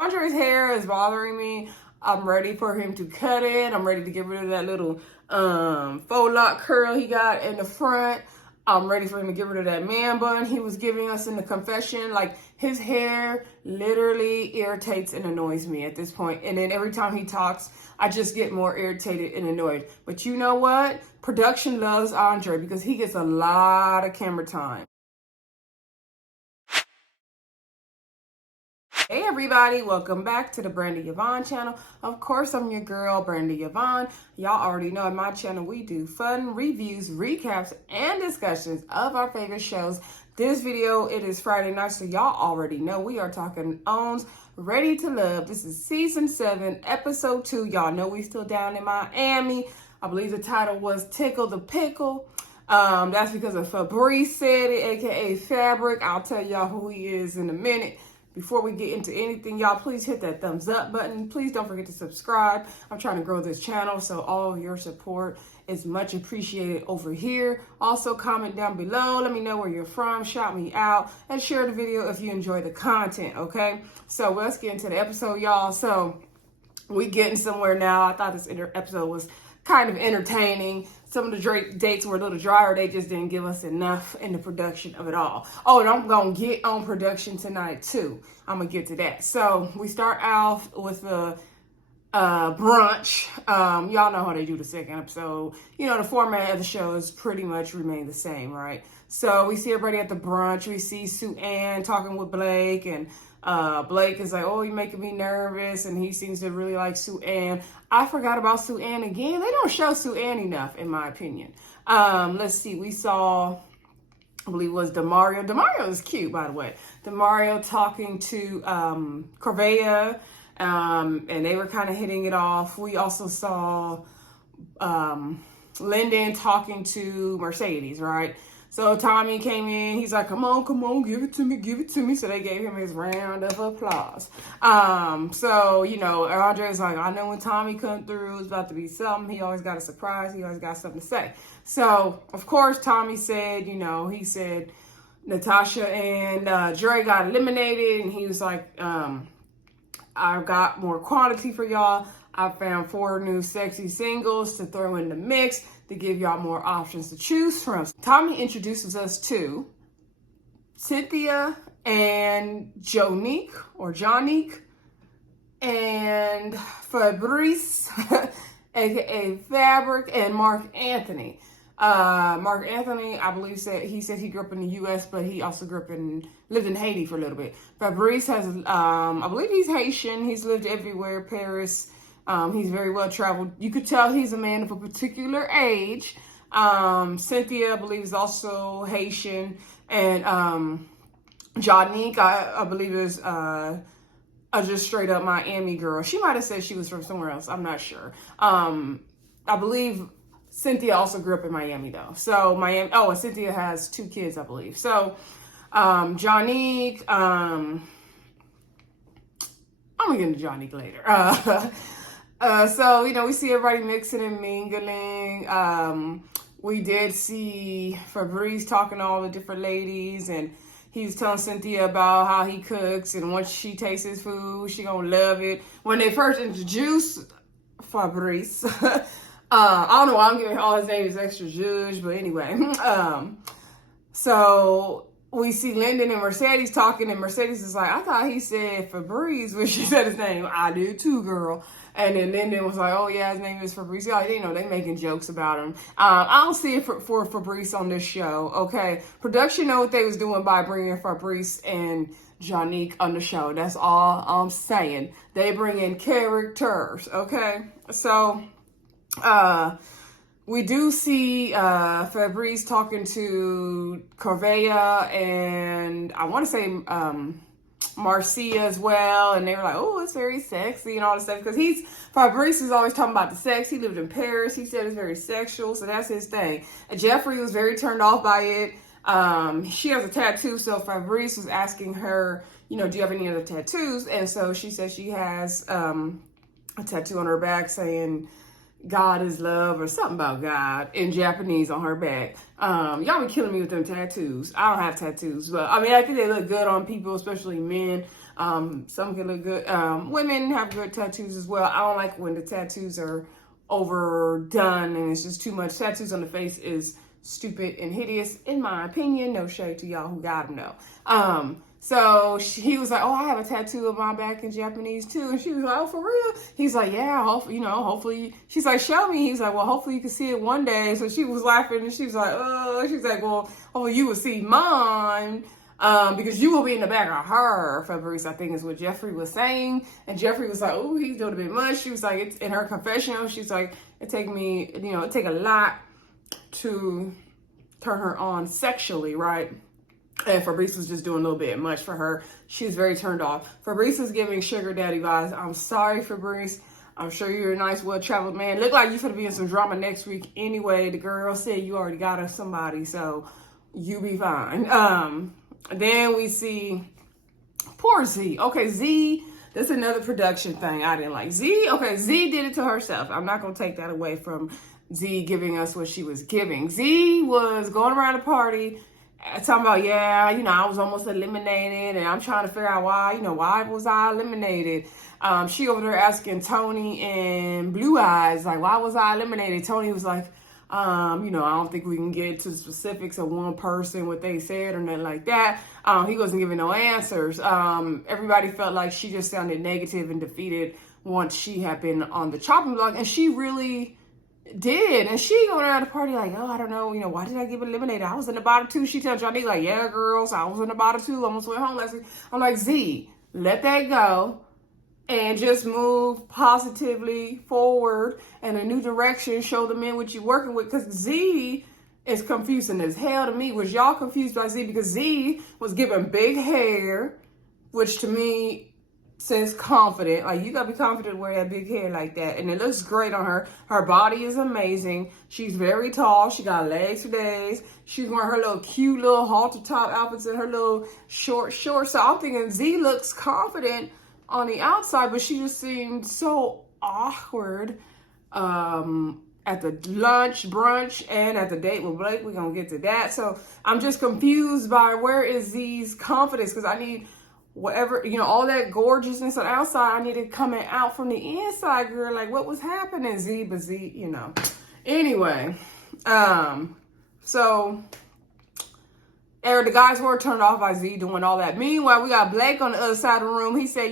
Andre's hair is bothering me. I'm ready for him to cut it. I'm ready to get rid of that little faux lock curl he got in the front. I'm ready for him to get rid of that man bun he was giving us in the confession. Like, his hair literally irritates and annoys me at this point. And then every time he talks, I just get more irritated and annoyed. But you know what? Production loves Andre because he gets a lot of camera time. Hey everybody, welcome back to the Brandy Yvonne channel. Of course, I'm your girl, Brandy Yvonne. Y'all already know on my channel we do fun reviews, recaps, and discussions of our favorite shows. This video, it is Friday night, so y'all already know we are talking OWN's Ready to Love. This is season 7, episode 2. Y'all know we still down in Miami. I believe the title was Tickle the Pickle. That's because of Fabrice said it, aka Fabric. I'll tell y'all who he is in a minute. Before we get into anything, y'all, please hit that thumbs up button. Please don't forget to subscribe. I'm trying to grow this channel, so all of your support is much appreciated over here. Also, comment down below. Let me know where you're from. Shout me out. And share the video if you enjoy the content, okay? So let's get into the episode, y'all. So we getting somewhere now. I thought this episode was kind of entertaining. Some of the dates were a little drier. They just didn't give us enough in the production of it all. Oh, and I'm going to get on production tonight, too. I'm going to get to that. So we start off with the brunch. Y'all know how they do the second episode. You know, the format of the show has pretty much remained the same, right? So we see everybody at the brunch. We see Sue Ann talking with Blake, and Blake is like, oh, you're making me nervous, and he seems to really like Sue Ann. I forgot about Sue Ann again. They don't show Sue Ann enough, in my opinion. Let's see. We saw, I believe it was Demario. Demario is cute, by the way. Demario talking to Corvea, and they were kind of hitting it off. We also saw Lyndon talking to Mercedes, right? So Tommy came in. He's like, come on, give it to me. So they gave him his round of applause. So, you know, Andre's like, I know when Tommy come through, it's about to be something. He always got a surprise. He always got something to say. So, of course, Tommy said, you know, he said Natasha and Dre got eliminated. And he was like, I've got more quantity for y'all. I found 4 new sexy singles to throw in the mix to give y'all more options to choose from. Tommy introduces us to Cynthia and Jonique, and Fabrice, aka Fabric, and Mark Anthony. Mark Anthony, I believe, he said he grew up in the U.S., but he also lived in Haiti for a little bit. Fabrice has, I believe he's Haitian. He's lived everywhere, Paris. He's very well traveled. You could tell he's a man of a particular age. Cynthia, I believe, is also Haitian. And Jonique, I believe, is just straight up Miami girl. She might have said she was from somewhere else. I'm not sure. I believe Cynthia also grew up in Miami, though. So Miami. Oh, and Cynthia has 2 kids, I believe. So Jonique. I'm gonna get into Jonique later. So, you know, we see everybody mixing and mingling. We did see Fabrice talking to all the different ladies, and he was telling Cynthia about how he cooks, and once she tastes his food, she gonna love it. When they first introduced Fabrice, I don't know why I'm giving all his name is extra judge, but anyway. So we see Lyndon and Mercedes talking, and Mercedes is like, I thought he said Fabrice when she said his name. I did too, girl. And then Lyndon was like, oh, yeah, his name is Fabrice. Yeah, you know, they making jokes about him. I don't see it for Fabrice on this show, okay? Production know what they was doing by bringing Fabrice and Jonique on the show. That's all I'm saying. They bring in characters, okay? So, we do see Fabrice talking to Corvea and I want to say Marcia as well, and they were like, oh, it's very sexy and all this stuff, because Fabrice is always talking about the sex. He lived in Paris. He said it's very sexual, so that's his thing. And Jeffrey was very turned off by it. She has a tattoo, so Fabrice was asking her, you know, do you have any other tattoos? And so she said she has a tattoo on her back saying God is love or something about God in Japanese on her back. Y'all be killing me with them tattoos. I don't have tattoos, but I mean, I think they look good on people, especially men. Some can look good. Women have good tattoos as well. I don't like when the tattoos are overdone and it's just too much. Tattoos on the face is stupid and hideous, in my opinion. No shade to y'all who got them though. So he was like, oh, I have a tattoo of my back in Japanese too. And she was like, oh, for real? He's like, yeah, hopefully. She's like, show me. He's like, well, hopefully you can see it one day. So she was laughing and she was like, oh, she's like, well, hopefully you will see mine. Because you will be in the back of her, Fabrice, I think is what Jeffrey was saying. And Jeffrey was like, oh, he's doing a bit much. She was like, it's in her confessional. She's like, it take a lot to turn her on sexually, right? And Fabrice was just doing a little bit much for her. She was very turned off. Fabrice is giving sugar daddy vibes. I'm sorry, Fabrice. I'm sure you're a nice, well-traveled man. Look like you're going to be in some drama next week anyway. The girl said you already got us somebody, so you be fine. Then we see poor Z. Okay, Z, that's another production thing I didn't like. Z did it to herself. I'm not going to take that away from Z giving us what she was giving. Z was going around the party talking about, yeah, I was almost eliminated and I'm trying to figure out why was I eliminated? She over there asking Tony and Blue Eyes, like, why was I eliminated? Tony was like, I don't think we can get to the specifics of one person, what they said or nothing like that. He wasn't giving no answers. Everybody felt like she just sounded negative and defeated once she had been on the chopping block, and she really did. And she going around the party like, oh, I don't know, why did I get eliminated? I was in the bottom two. She tells Jonique like, yeah, girls, I was in the bottom two. Almost went home last week. I'm like, Z, let that go and just move positively forward in a new direction. Show the men what you're working with, because Z is confusing as hell to me. Was y'all confused by Z? Because Z was giving big hair, which to me says confident. Like, you gotta be confident to wear that big hair like that. And it looks great on her. Her body is amazing. She's very tall. She got legs for days. She's wearing her little cute little halter top outfits and her little short shorts. So I'm thinking Z looks confident on the outside, but she just seemed so awkward at the lunch, brunch, and at the date with Blake. We're gonna get to that. So I'm just confused by where is Z's confidence, because I need whatever, all that gorgeousness on the outside, I need it coming out from the inside, girl. Like, what was happening, Z? But Z, Anyway, so the guys were turned off by Z doing all that. Meanwhile, we got Blake on the other side of the room. He said,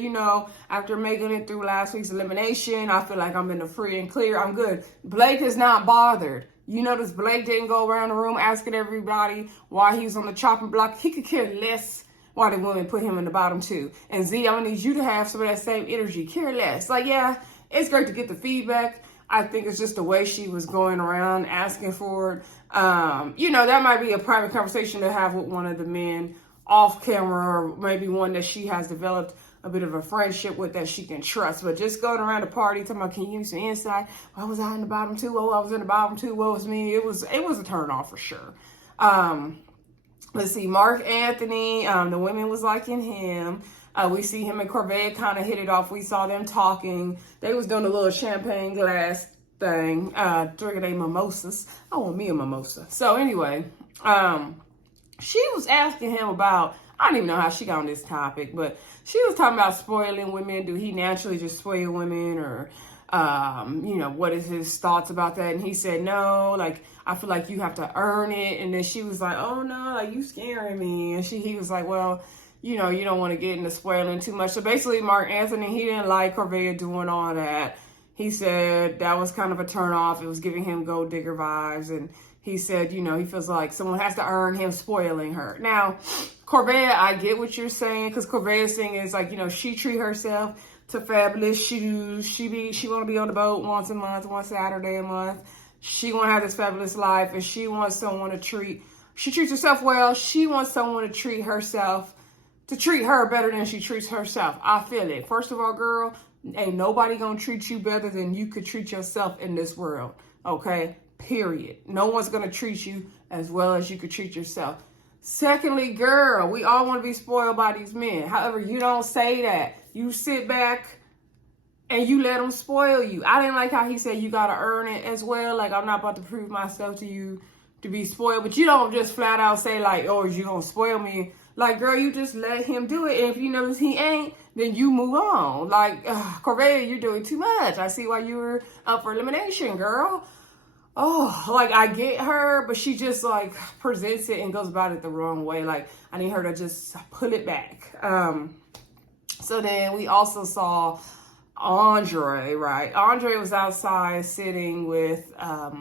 after making it through last week's elimination, I feel like I'm in the free and clear. I'm good. Blake is not bothered. You notice Blake didn't go around the room asking everybody why he was on the chopping block. He could care less why the women put him in the bottom two. And Z, I'm gonna need you to have some of that same energy. Care less. Like, yeah, it's great to get the feedback. I think it's just the way she was going around asking for it. That might be a private conversation to have with one of the men off camera, or maybe one that she has developed a bit of a friendship with that she can trust. But just going around the party talking about, can you give me some insight? Why was I in the bottom two? Oh, I was in the bottom two. What was me? It was a turn off for sure. Let's see, Mark Anthony, the women was liking him. We see him and Corvette kind of hit it off. We saw them talking. They was doing a little champagne glass thing, drinking their mimosas. I want me a mimosa. So anyway, she was asking him about, I don't even know how she got on this topic, but she was talking about spoiling women. Do he naturally just spoil women, or what is his thoughts about that? And he said, no, like, I feel like you have to earn it. And then she was like, oh no, like, you scaring me. And he was like, well, you don't want to get into spoiling too much. So basically, Mark Anthony, he didn't like Corvette doing all that. He said that was kind of a turn off. It was giving him gold digger vibes. And he said, he feels like someone has to earn him spoiling her. Now, Corvette, I get what you're saying, because Corvette's thing is like, she treat herself to fabulous shoes. She want to be on the boat once a month, one Saturday a month. She want to have this fabulous life, and she wants someone she treats herself well. She wants someone to treat her better than she treats herself. I feel it. First of all, girl, ain't nobody gonna treat you better than you could treat yourself in this world. Okay? Period. No one's gonna treat you as well as you could treat yourself. Secondly, girl, we all want to be spoiled by these men. However, you don't say that. You sit back and you let them spoil you. I didn't like how he said you got to earn it as well. Like, I'm not about to prove myself to you to be spoiled. But you don't just flat out say like, oh, you going to spoil me Like, girl, you just let him do it. And if you notice he ain't, then you move on. Like, Corvea, you're doing too much. I see why you were up for elimination, girl. Oh, like, I get her, but she just, like, presents it and goes about it the wrong way. Like, I need her to just pull it back. So then we also saw Andre, right? Andre was outside sitting with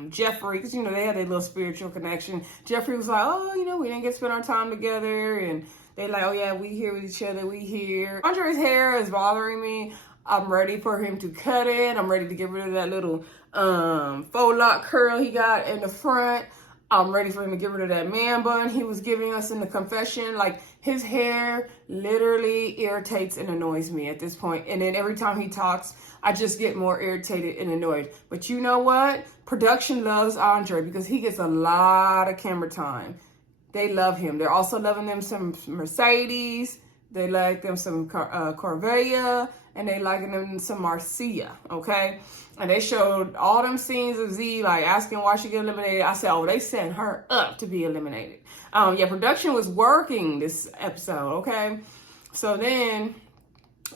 Jeffrey, because, you know, they had a little spiritual connection. Jeffrey was like, oh, you know, we didn't get to spend our time together. And they like, oh, yeah, we here with each other. We here. Andre's hair is bothering me. I'm ready for him to cut it. I'm ready to get rid of that little faux lock curl he got in the front. I'm ready for him to get rid of that man bun he was giving us in the confession. Like, his hair literally irritates and annoys me at this point. And then every time he talks, I just get more irritated and annoyed. But you know what? Production loves Andre because he gets a lot of camera time. They love him. They're also loving them some Mercedes. They like them some Corvea. And they liking them some Marcia, okay? And they showed all them scenes of Z, like, asking why she get eliminated. I said, oh, they sent her up to be eliminated. Yeah, production was working this episode, okay? So then,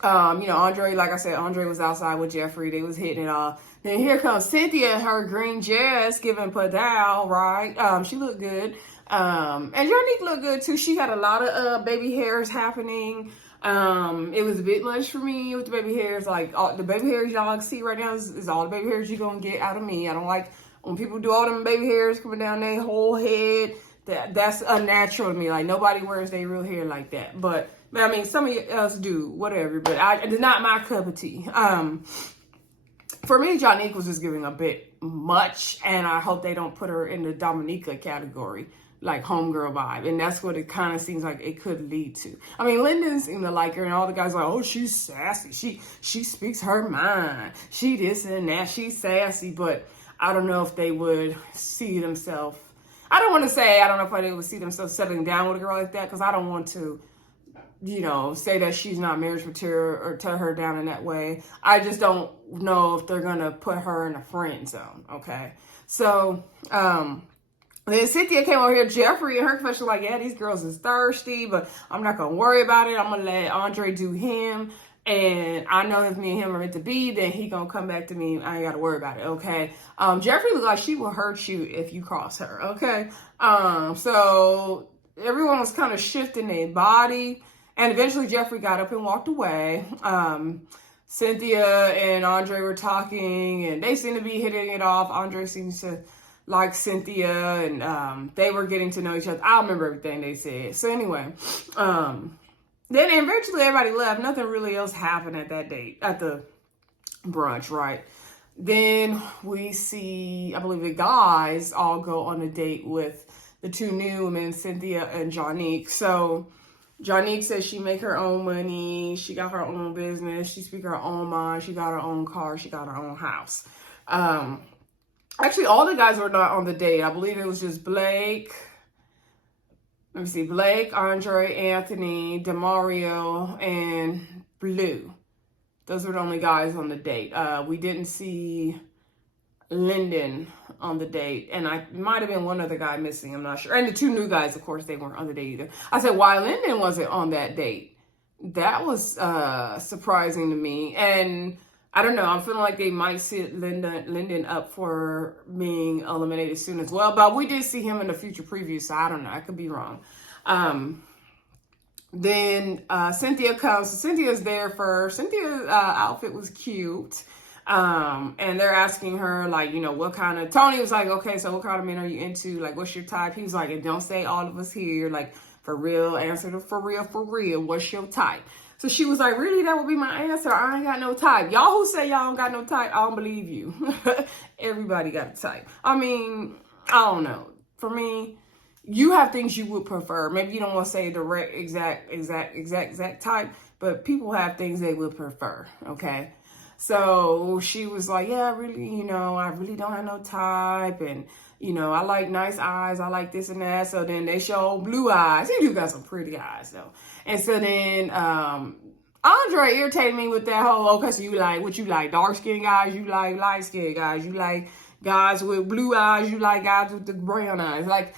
you know, Andre, like I said, Andre was outside with Jeffrey. They was hitting it off. Then here comes Cynthia in her green dress giving Padal, right? She looked good. And Jonique looked good, too. She had a lot of baby hairs happening. It was a bit much for me with the baby hairs. Like, all the baby hairs y'all see right now is all the baby hairs you're gonna get out of me. I don't like when people do all them baby hairs coming down their whole head. That's unnatural to me. Like, nobody wears their real hair like that. But I mean, some of us do, whatever. But it's not my cup of tea. For me, Jonique was just giving a bit much, and I hope they don't put her in the Dominica category, like homegirl vibe. And that's what it kind of seems like it could lead to. I mean, Lyndon seemed to like her, and all the guys are like, oh, she's sassy. She speaks her mind. She this and that. She's sassy. But I don't know if they would see themselves. I don't want to say, I don't know if they would see themselves settling down with a girl like that, because I don't want to, you know, say that she's not marriage material or tear her down in that way. I just don't know if they're going to put her in a friend zone, okay? So, then Cynthia came over here, Jeffrey, and her confession was like, yeah, these girls is thirsty, but I'm not going to worry about it. I'm going to let Andre do him. And I know if me and him are meant to be, then he going to come back to me. I ain't got to worry about it, okay? Jeffrey looked like she will hurt you if you cross her, okay? So everyone was kind of shifting their body. And eventually Jeffrey got up and walked away. Cynthia and Andre were talking, and they seemed to be hitting it off. Andre seems to like Cynthia, and they were getting to know each other. I remember everything they said. So anyway, then eventually everybody left. Nothing really else happened at that date, at the brunch, right? Then we see, I believe the guys all go on a date with the two new women, Cynthia and Jonique. So Jonique says she make her own money. She got her own business. She speak her own mind. She got her own car. She got her own house. Actually, all the guys were not on the date. I believe it was just Blake. Let me see. Blake, Andre, Anthony, Demario, and Blue. Those were the only guys on the date. We didn't see Lyndon on the date. And I might have been one other guy missing. I'm not sure. And the two new guys, of course, they weren't on the date either. I said, why Lyndon wasn't on that date? That was surprising to me. And I don't know. I'm feeling like they might sit Lyndon up for being eliminated soon as well. But we did see him in the future preview, so I don't know. I could be wrong. Then Cynthia comes. So Cynthia's there first. Cynthia's outfit was cute. And they're asking her, like, you know, what kind of... Tony was like, okay, so what kind of men are you into? Like, what's your type? He was like, and don't say all of us here. Like, for real, answer the for real. What's your type? So she was like, really, that would be my answer? I ain't got no type. Y'all who say y'all don't got no type, I don't believe you. Everybody got a type. I mean, I don't know. For me, you have things you would prefer. Maybe you don't want to say direct, exact type, but people have things they would prefer, okay? So she was like, yeah, really, you know, I really don't have no type. And, you know, I like nice eyes. I like this and that. So then they show blue eyes. He do got some pretty eyes, though. And so then Andre irritated me with that whole, okay, so you like, what you like, dark-skinned guys? You like light-skinned guys? You like guys with blue eyes? You like guys with the brown eyes? Like,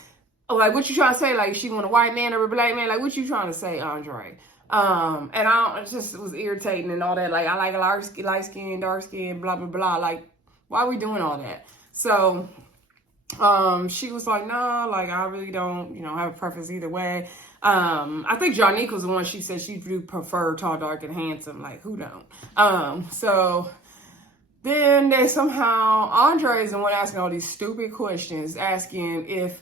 like, what you trying to say? Like, she want a white man or a black man? Like, what you trying to say, Andre? And it just was irritating and all that. Like, I like light skin, dark skin, blah, blah, blah. Like, why are we doing all that? So, she was like, nah, like, I really don't, have a preference either way. I think Jonique was the one, she said she do prefer tall, dark, and handsome. Like, who don't? So then they somehow, Andre is the one asking all these stupid questions, asking if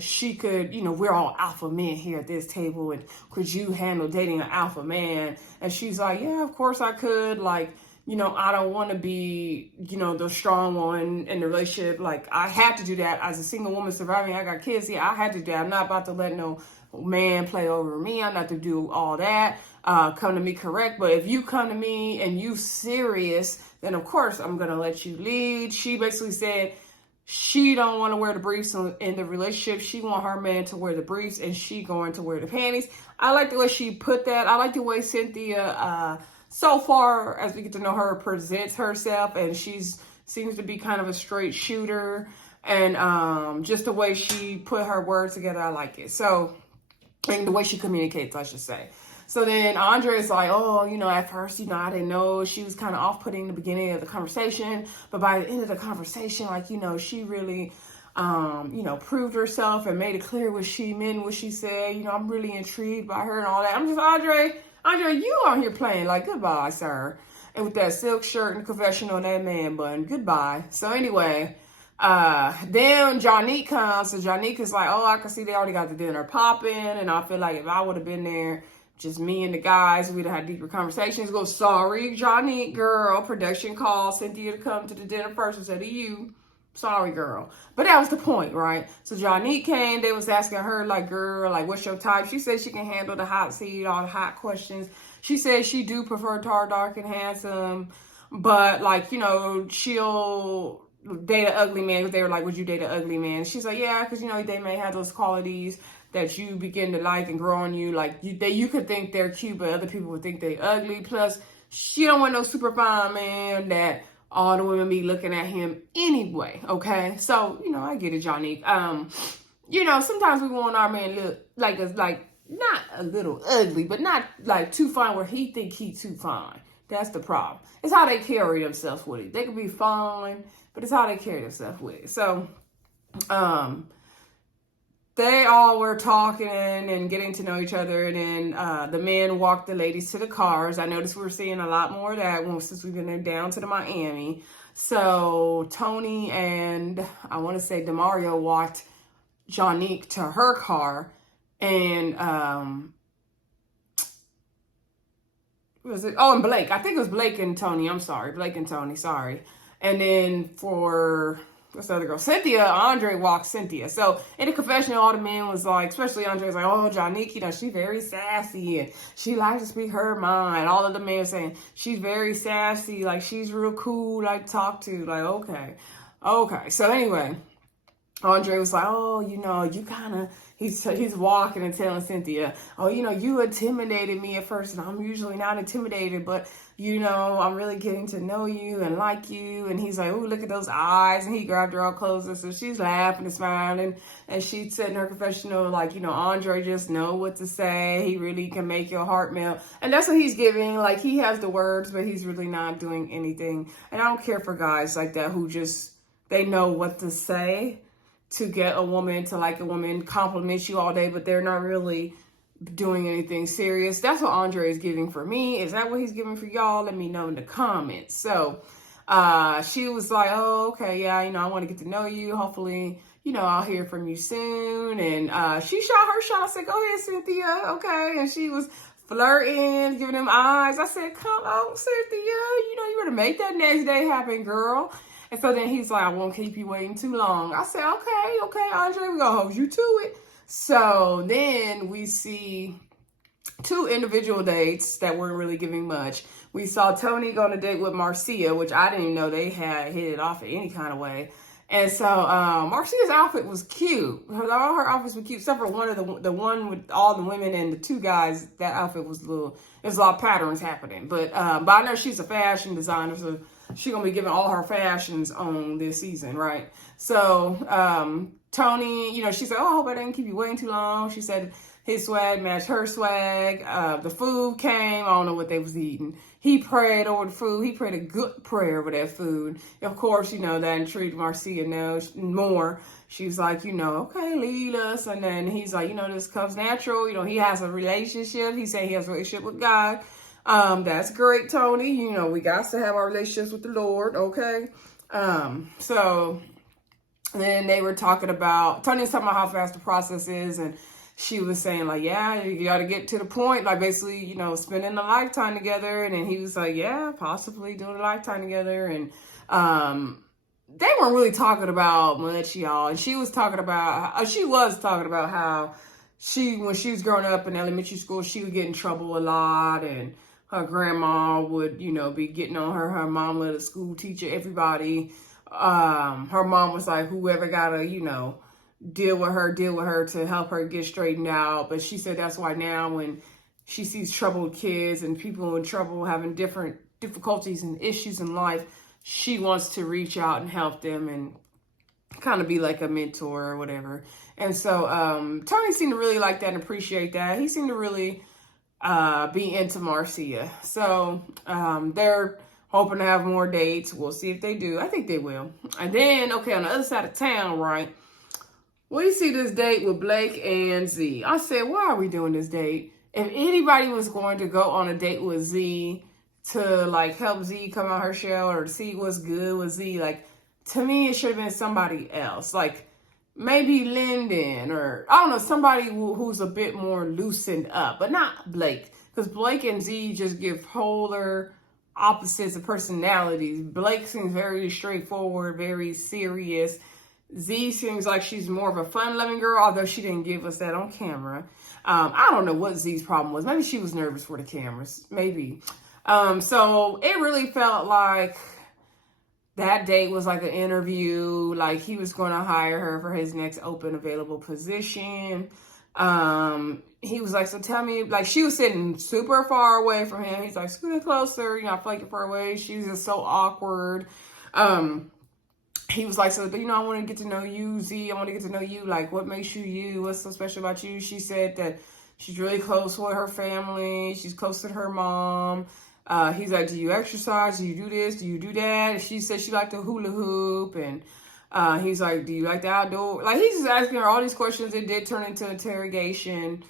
she could, we're all alpha men here at this table, and could you handle dating an alpha man? And she's like, yeah, of course I could. Like, I don't want to be, the strong one in the relationship. Like, I had to do that as a single woman surviving. I got kids. Yeah, I had to do that. I'm not about to let no man play over me. I'm not to do all that. Come to me correct. But if you come to me and you serious, then of course I'm going to let you lead. She basically said she don't want to wear the briefs in the relationship. She want her man to wear the briefs and she going to wear the panties. I like the way she put that. I like the way Cynthia, so far as we get to know her, presents herself, and seems to be kind of a straight shooter, and just the way she put her words together, I like it. So, and the way she communicates, I should say. So then Andre's like, oh, at first, I didn't know. She was kind of off-putting in the beginning of the conversation, but by the end of the conversation, like, she really, proved herself and made it clear what she meant, what she said. I'm really intrigued by her and all that. I'm just, Andre, you out here playing. Like, goodbye, sir. And with that silk shirt and the confessional and that man bun, goodbye. So anyway, then Jonique comes. So Jonique is like, oh, I can see they already got the dinner popping. And I feel like if I would have been there, just me and the guys, we'd have had deeper conversations. Go, sorry, Jonique, girl. Production called Cynthia to come to the dinner first instead of you. Sorry, girl. But that was the point, right? So Jonique came. They was asking her, like, girl, like, what's your type? She said she can handle the hot seat, all the hot questions. She said she do prefer tall, dark, and handsome. But, like, she'll date an ugly man. Because they were like, would you date an ugly man? She's like, yeah, because, they may have those qualities that you begin to like and grow on you. Like, you could think they're cute, but other people would think they ugly. Plus, she don't want no super fine man that all the women be looking at him anyway, okay? So, I get it, Jonique. Sometimes we want our man look like not a little ugly, but not like too fine where he think he too fine. That's the problem. It's how they carry themselves with it. They can be fine, but it's how they carry themselves with it. So, they all were talking and getting to know each other. And then the men walked the ladies to the cars. I noticed we're seeing a lot more of that since we've been down to the Miami. So Tony and I want to say DeMario walked Jonique to her car. And was it? Oh, and Blake. I think it was Blake and Tony. I'm sorry. Blake and Tony. Sorry. And then for... what's the other girl? Cynthia, Andre walked Cynthia. So in the confessional, all the men was like, especially Andre was like, oh, Jonique, she very sassy and she likes to speak her mind. All of the men were saying, she's very sassy, like she's real cool, like to talk to. Like, okay. So anyway, Andre was like, oh, you kind of, he's walking and telling Cynthia, oh, you intimidated me at first, and I'm usually not intimidated, but, I'm really getting to know you and like you. And he's like, oh, look at those eyes. And he grabbed her all closer. So she's laughing and smiling. And she said in her confessional, like, Andre just know what to say. He really can make your heart melt. And that's what he's giving. Like, he has the words, but he's really not doing anything. And I don't care for guys like that who just, they know what to say to get a woman to like a woman, compliment you all day, but they're not really doing anything serious. That's what Andre is giving for me. Is that what he's giving for y'all? Let me know in the comments. So she was like, oh, okay, yeah, I want to get to know you. Hopefully, I'll hear from you soon. And she shot her shot. I said, go ahead, Cynthia. Okay. And she was flirting, giving them eyes. I said, come on, Cynthia. You better make that next day happen, girl. And so then he's like, I won't keep you waiting too long. I said, okay, Andre, we're going to hold you to it. So then we see two individual dates that weren't really giving much. We saw Tony go on a date with Marcia, which I didn't even know they had hit it off in any kind of way. And so Marcia's outfit was cute. All her outfits were cute, except for one of the one with all the women and the two guys. That outfit was there's a lot of patterns happening. But I know she's a fashion designer, so she's going to be giving all her fashions on this season, right? So Tony, you know, she said, oh, I hope I didn't keep you waiting too long. She said his swag matched her swag. The food came. I don't know what they was eating. He prayed over the food. He prayed a good prayer over that food. Of course, you know, that intrigued Marcia more. She's like, you know, okay, lead us. And then he's like, you know, this comes natural. You know, he has a relationship. He said he has a relationship with God. That's great, Tony. You know, we got to have our relationships with the Lord, okay? So then they were talking about, Tony was talking about how fast the process is, and she was saying, like, yeah, you got to get to the point, like, basically, you know, spending a lifetime together. And then he was like, yeah, possibly doing a lifetime together. And they weren't really talking about much, y'all. And she was talking about how when she was growing up in elementary school, she would get in trouble a lot. And her grandma would, you know, be getting on her. Her mom was a school teacher, everybody. Her mom was like, whoever got to, you know, deal with her to help her get straightened out. But she said that's why now when she sees troubled kids and people in trouble having different difficulties and issues in life, she wants to reach out and help them and kind of be like a mentor or whatever. And so Tony seemed to really like that and appreciate that. He seemed to really be into Marcia. So they're hoping to have more dates. We'll see if they do. I think they will. And then, okay, on the other side of town, right, we see this date with Blake and Z. I said, why are we doing this date? If anybody was going to go on a date with Z to, like, help Z come out her shell or see what's good with Z, like, to me, it should have been somebody else. Like, maybe Lyndon or, I don't know, somebody who's a bit more loosened up, but not Blake. Because Blake and Z just give polar opposites of personalities. Blake seems very straightforward, very serious. Z seems like she's more of a fun-loving girl, although she didn't give us that on camera. I don't know what Z's problem was. Maybe she was nervous for the cameras. Maybe. So it really felt like that date was like an interview. Like he was going to hire her for his next open available position. He was like, so tell me, like she was sitting super far away from him. He's like, scoot in closer. You know, I feel like you're far away. She was just so awkward. He was like, so, you know, I want to get to know you, Z. I want to get to know you. Like, what makes you you? What's so special about you? She said that she's really close with her family. She's close to her mom. He's like, do you exercise? Do you do this? Do you do that? And she said she liked to hula hoop. And he's like, do you like the outdoor? Like, he's just asking her all these questions. It did turn into interrogation.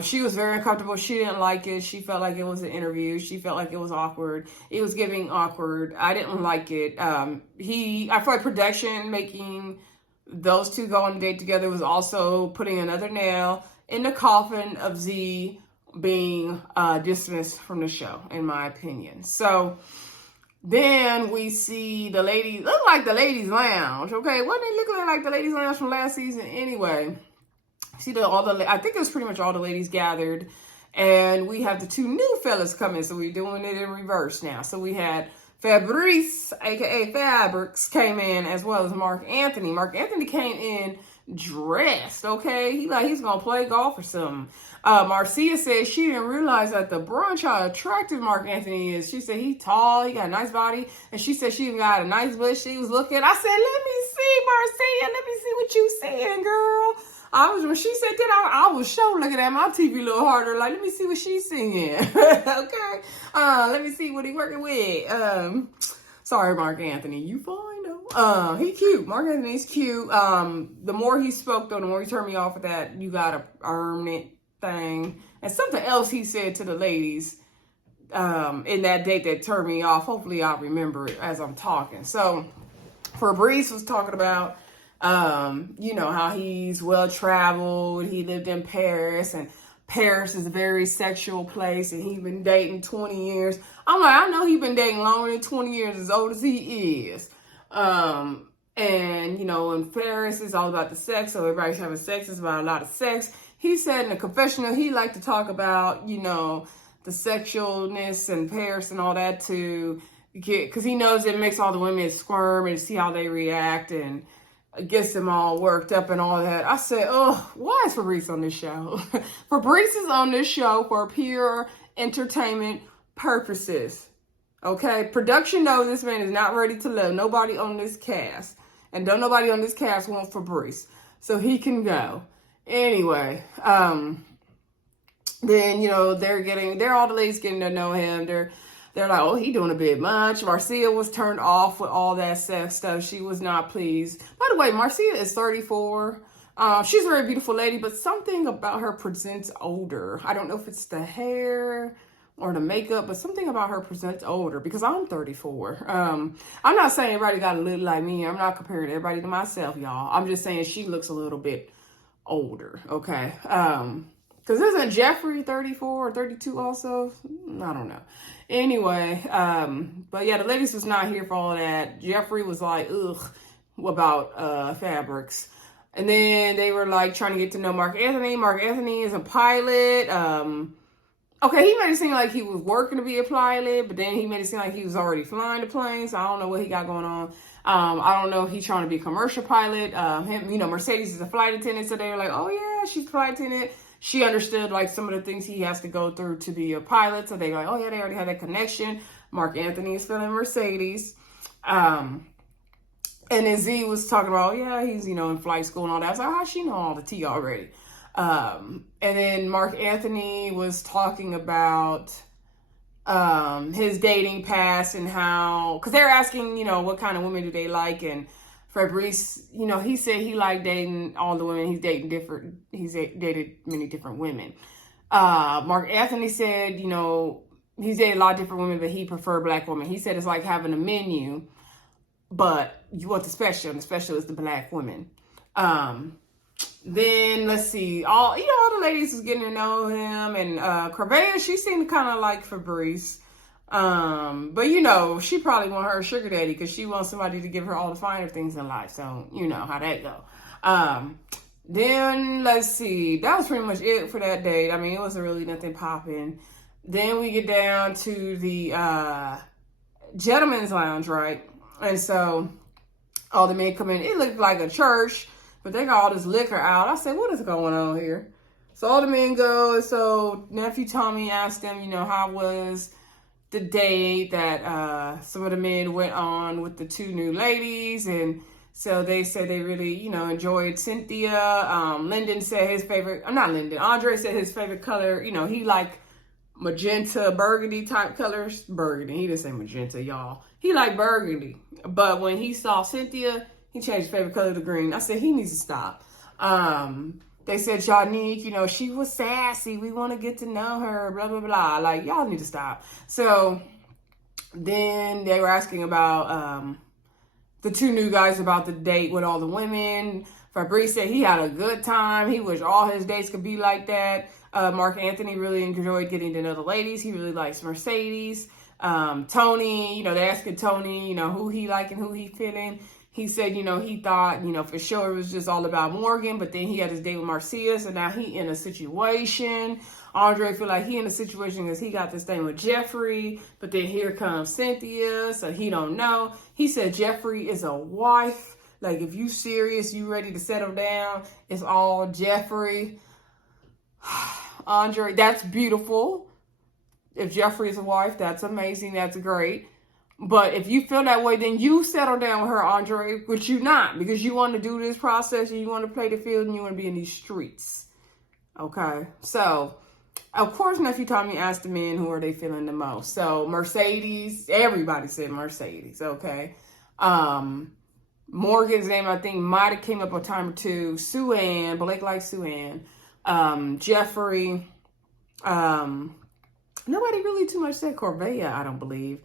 She was very uncomfortable. She didn't like it. She felt like it was an interview. She felt like it was awkward. It was giving awkward. I didn't like it. I feel like production making those two go on a date together was also putting another nail in the coffin of Z being dismissed from the show, in my opinion. So then we see the ladies, look like the ladies' lounge. Okay, what they look like the ladies' lounge from last season anyway. See I think it was pretty much all the ladies gathered, and we have the two new fellas coming, so we're doing it in reverse now. So we had Fabrice, aka Fabrics, came in, as well as Mark Anthony. Mark Anthony came in dressed, okay? He's gonna play golf or something. Marcia said she didn't realize at the brunch how attractive Mark Anthony is. She said he's tall, he got a nice body, and she said she even got a nice butt. She was looking. I said, let me see, Marcia, let me see what you seeing, girl. When she said that, I was sure looking at my TV a little harder, like, let me see what she's seeing. Okay. Let me see what he working with. Sorry, Mark Anthony. You fine though. He cute. Mark Anthony's cute. The more he spoke though, the more he turned me off with that you gotta earn it thing. And something else he said to the ladies in that date that turned me off. Hopefully I'll remember it as I'm talking. So Fabrice was talking about you know, how he's well-traveled. He lived in Paris, and Paris is a very sexual place, and he's been dating 20 years. I'm like, I know he's been dating longer than 20 years, as old as he is. And, you know, in Paris, it's all about the sex, so everybody's having sex. It's about a lot of sex. He said in a confessional, he liked to talk about, you know, the sexualness in Paris and all that to get, because he knows it makes all the women squirm and see how they react, and gets them all worked up and all that. I said, oh, why is Fabrice on this show? Fabrice is on this show for pure entertainment purposes. Okay? Production knows this man is not ready to love nobody on this cast. And don't nobody on this cast want Fabrice. so he can go. Anyway, then, you know, they're all the ladies getting to know him. They're like, oh, he doing a bit much. Marcia was turned off with all that sex stuff. She was not pleased. By the way, Marcia is 34. She's a very beautiful lady, but something about her presents older. I don't know if it's the hair or the makeup, but something about her presents older because I'm 34. I'm not saying everybody got to look like me. I'm not comparing everybody to myself, y'all. I'm just saying she looks a little bit older, okay? Because isn't Jeffrey 34 or 32 also? I don't know. Anyway, but yeah, the ladies was not here for all that. Jeffrey was like, ugh, about fabrics. And then they were like trying to get to know Mark Anthony. Mark Anthony is a pilot. Okay, he made it seem like he was working to be a pilot, but then he made it seem like he was already flying the plane. So I don't know what he got going on. I don't know if he's trying to be a commercial pilot. Mercedes is a flight attendant. So they were like, oh yeah, she's a flight attendant. She understood like some of the things he has to go through to be a pilot. So they're like, oh yeah, they already had that connection. Mark Anthony is feeling Mercedes. And then Z was talking about, oh yeah, he's, in flight school and all that. I was like, how she know all the tea already? And then Mark Anthony was talking about his dating past and how, because they're asking, what kind of women do they like? And Fabrice, he said he liked dating all the women. He's dated many different women. Mark Anthony said, he's dated a lot of different women, but he preferred black women. He said it's like having a menu, but you want the special, and the special is the black women. Then let's see, all the ladies was getting to know him, and Corvea, she seemed kind of like Fabrice. But she probably want her sugar daddy because she wants somebody to give her all the finer things in life. So you know how that go. Then let's see, that was pretty much it for that date. I mean, it wasn't really nothing popping. Then we get down to the gentleman's lounge, right? And so all the men come in. It looked like a church, but they got all this liquor out. I said, what is going on here? So all the men go. And so nephew Tommy asked them, how was the date that some of the men went on with the two new ladies. And so they said they really, enjoyed Cynthia. Lyndon said his favorite, not Lyndon, Andre said his favorite color, he liked magenta, burgundy type colors. Burgundy, he didn't say magenta, y'all. He liked burgundy. But when he saw Cynthia, he changed his favorite color to green. I said, he needs to stop. They said, Jonique, she was sassy. We want to get to know her, blah, blah, blah. Like, y'all need to stop. So then they were asking about the two new guys about the date with all the women. Fabrice said he had a good time. He wished all his dates could be like that. Mark Anthony really enjoyed getting to know the ladies. He really likes Mercedes. Tony, they're asking Tony, who he like and who he feeling. He said, he thought, for sure it was just all about Morgan, but then he had his date with Marcia, so now he in a situation. Andre feel like he in a situation because he got this thing with Jeffrey, but then here comes Cynthia, so he don't know. He said Jeffrey is a wife. Like, if you serious, you ready to settle down, it's all Jeffrey. Andre, that's beautiful. If Jeffrey is a wife, that's amazing, that's great. But if you feel that way, then you settle down with her, Andre, which you not, because you want to do this process and you want to play the field and you want to be in these streets. Okay? So, of course, nephew Tommy asked the men who are they feeling the most. So, Mercedes, everybody said Mercedes, okay? Morgan's name, I think, might have came up a time or two. Sue-Ann, Blake likes Sue-Ann. Jeffrey. Nobody really too much said Corvea, I don't believe.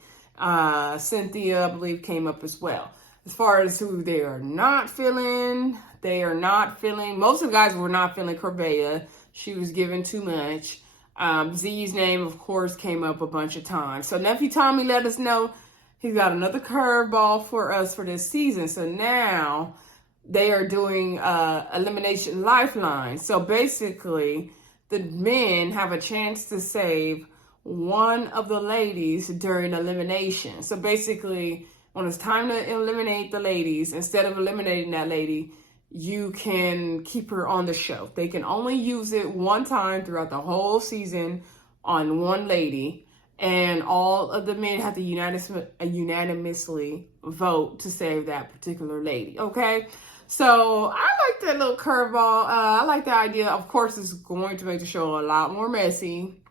Cynthia, I believe, came up as well. As far as who they are not feeling, most of the guys were not feeling Corvea. She was giving too much. Z's name, of course, came up a bunch of times. So nephew Tommy let us know he's got another curveball for us for this season. So now they are doing elimination lifeline. So basically, the men have a chance to save one of the ladies during elimination. So basically, when it's time to eliminate the ladies, instead of eliminating that lady, you can keep her on the show. They can only use it one time throughout the whole season on one lady, and all of the men have to unanimously vote to save that particular lady, okay? So I like that little curveball. I like the idea. Of course, it's going to make the show a lot more messy.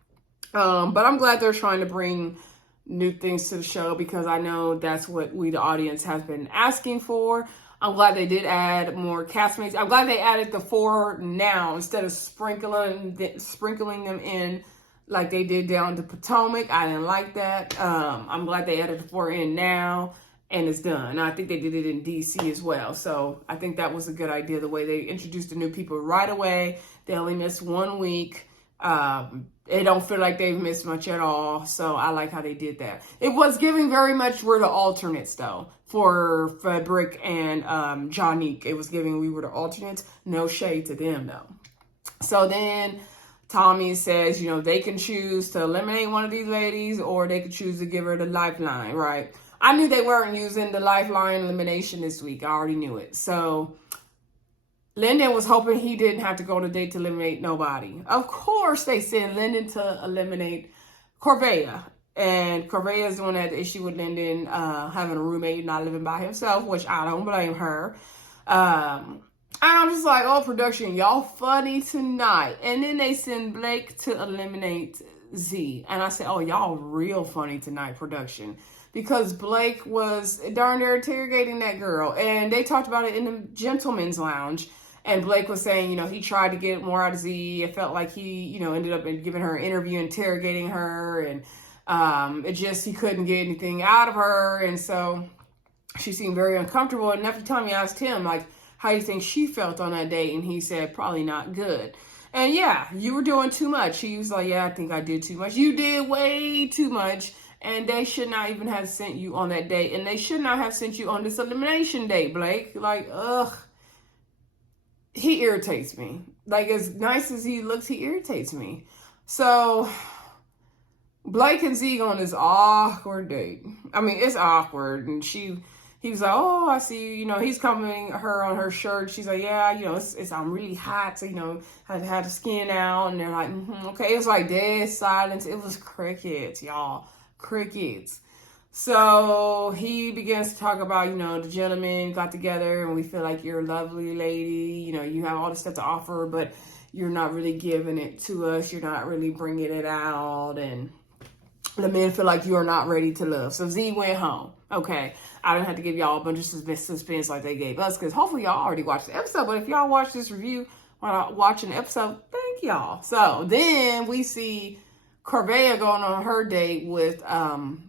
But I'm glad they're trying to bring new things to the show because I know that's what we, the audience, has been asking for. I'm glad they did add more castmates. I'm glad they added the 4 now instead of sprinkling them in like they did down to Potomac. I didn't like that. I'm glad they added the 4 in now and it's done. I think they did it in DC as well. So I think that was a good idea, the way they introduced the new people right away. They only missed 1 week. It don't feel like they've missed much at all. So I like how they did that. It was giving very much we're the alternates though for Fabrice and Jonique. It was giving we were the alternates. No shade to them though. So then Tommy says, they can choose to eliminate one of these ladies or they could choose to give her the lifeline, right? I knew they weren't using the lifeline elimination this week. I already knew it. So Lyndon was hoping he didn't have to go on a date to eliminate nobody. Of course, they sent Lyndon to eliminate Corvea. And Corvea is the one that had the issue with Lyndon having a roommate, not living by himself, which I don't blame her. And I'm just like, oh, production, y'all funny tonight. And then they send Blake to eliminate Z. And I said, oh, y'all real funny tonight, production. Because Blake was darn near interrogating that girl. And they talked about it in the gentleman's lounge. And Blake was saying, he tried to get more out of Z. It felt like he, ended up giving her an interview, interrogating her. And he couldn't get anything out of her. And so she seemed very uncomfortable. And every time he asked him, like, how do you think she felt on that date? And he said, probably not good. And yeah, you were doing too much. He was like, yeah, I think I did too much. You did way too much. And they should not even have sent you on that date. And they should not have sent you on this elimination date, Blake. Like, ugh. He irritates me. Like, as nice as he looks, he irritates me. So, Blake and Zeke on this awkward date. I mean, it's awkward. And he was like, oh, I see, he's coming her on her shirt. She's like, yeah, I'm really hot. So, I had the skin out. And they're like, okay. It was like dead silence. It was crickets, y'all. Crickets. So he begins to talk about, the gentlemen got together and we feel like you're a lovely lady. You have all this stuff to offer, but you're not really giving it to us. You're not really bringing it out. And the men feel like you are not ready to love. So Z went home. Okay. I don't have to give y'all a bunch of suspense like they gave us because hopefully y'all already watched the episode. But if y'all watch this review while watching the episode, thank y'all. So then we see Corvea going on her date with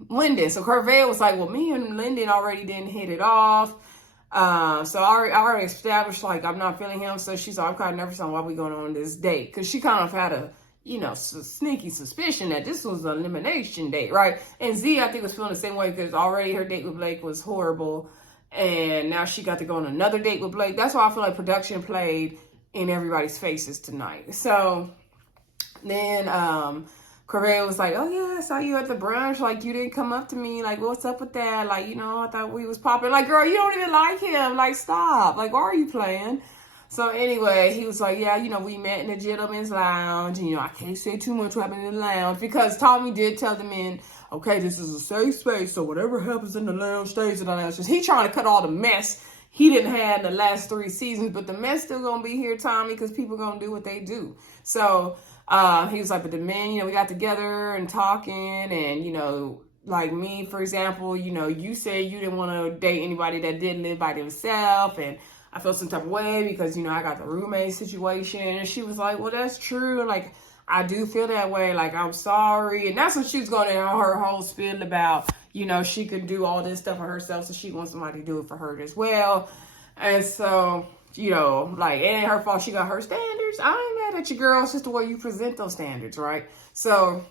Lyndon. So Corvea was like, well, me and Lyndon already didn't hit it off. So I already established, like, I'm not feeling him. So she's like, I'm kind of nervous on why we going on this date. Because she kind of had a, sneaky suspicion that this was an elimination date, right? And Z, I think, was feeling the same way because already her date with Blake was horrible. And now she got to go on another date with Blake. That's why I feel like production played in everybody's faces tonight. So then Corvea was like, oh yeah, I saw you at the brunch. Like, you didn't come up to me. Like, what's up with that? Like, I thought we was popping. Like, girl, you don't even like him. Like, stop. Like, why are you playing? So anyway, he was like, yeah, we met in the gentleman's lounge. And, I can't say too much what happened in the lounge because Tommy did tell the men, okay, this is a safe space. So whatever happens in the lounge stays in the lounge. He trying to cut all the mess he didn't have in the last 3 seasons. But the mess still going to be here, Tommy, because people going to do what they do. So he was like, but the men, we got together and talking and, like me, for example, you said you didn't want to date anybody that didn't live by themselves. And I felt some type of way because, I got the roommate situation. And she was like, well, that's true. Like, I do feel that way. Like, I'm sorry. And that's when she was going on her whole spiel about, she could do all this stuff for herself. So she wants somebody to do it for her as well. And so, like, it ain't her fault. She got her standards. I ain't mad at you, girl. It's just the way you present those standards, right? So,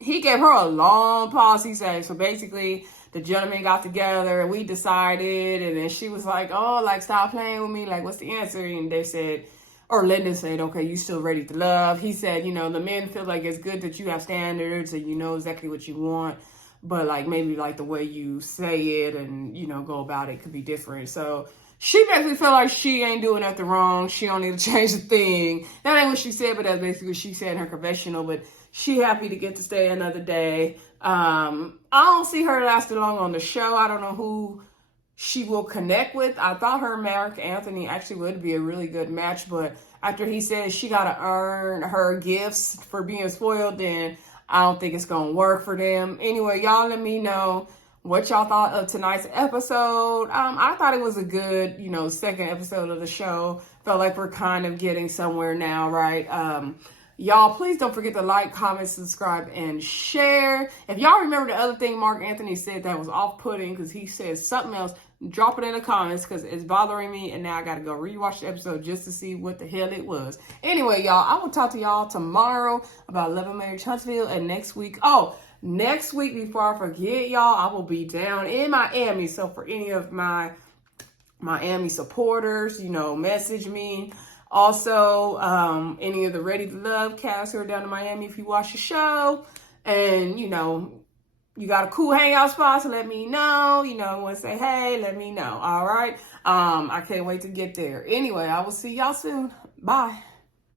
he gave her a long pause. He said, so basically, the gentlemen got together and we decided. And then she was like, oh, like, stop playing with me. Like, what's the answer? And they said, or Lyndon said, okay, you still ready to love. He said, the men feel like it's good that you have standards and you know exactly what you want. But, like, maybe, like, the way you say it and, go about it could be different. So she basically felt like she ain't doing nothing wrong. She don't need to change a thing. That ain't what she said, but that's basically what she said in her confessional. But she happy to get to stay another day. I don't see her lasting long on the show. I don't know who she will connect with. I thought her and Mark Anthony actually would be a really good match, but after he says she got to earn her gifts for being spoiled, then I don't think it's going to work for them. Anyway, y'all let me know what y'all thought of tonight's episode. I thought it was a good, second episode of the show. Felt like we're kind of getting somewhere now, right? Y'all, please don't forget to like, comment, subscribe, and share. If y'all remember the other thing Mark Anthony said that was off-putting because he said something else, drop it in the comments because it's bothering me, and now I got to go rewatch the episode just to see what the hell it was. Anyway, y'all, I will talk to y'all tomorrow about Love and Marriage Huntsville, and next week, next week, before I forget, y'all, I will be down in Miami. So for any of my Miami supporters, message me. Also, any of the Ready to Love cast who are down in Miami, if you watch the show and, you got a cool hangout spot, so let me know. Want to say hey, let me know. All right. I can't wait to get there. Anyway, I will see y'all soon. Bye.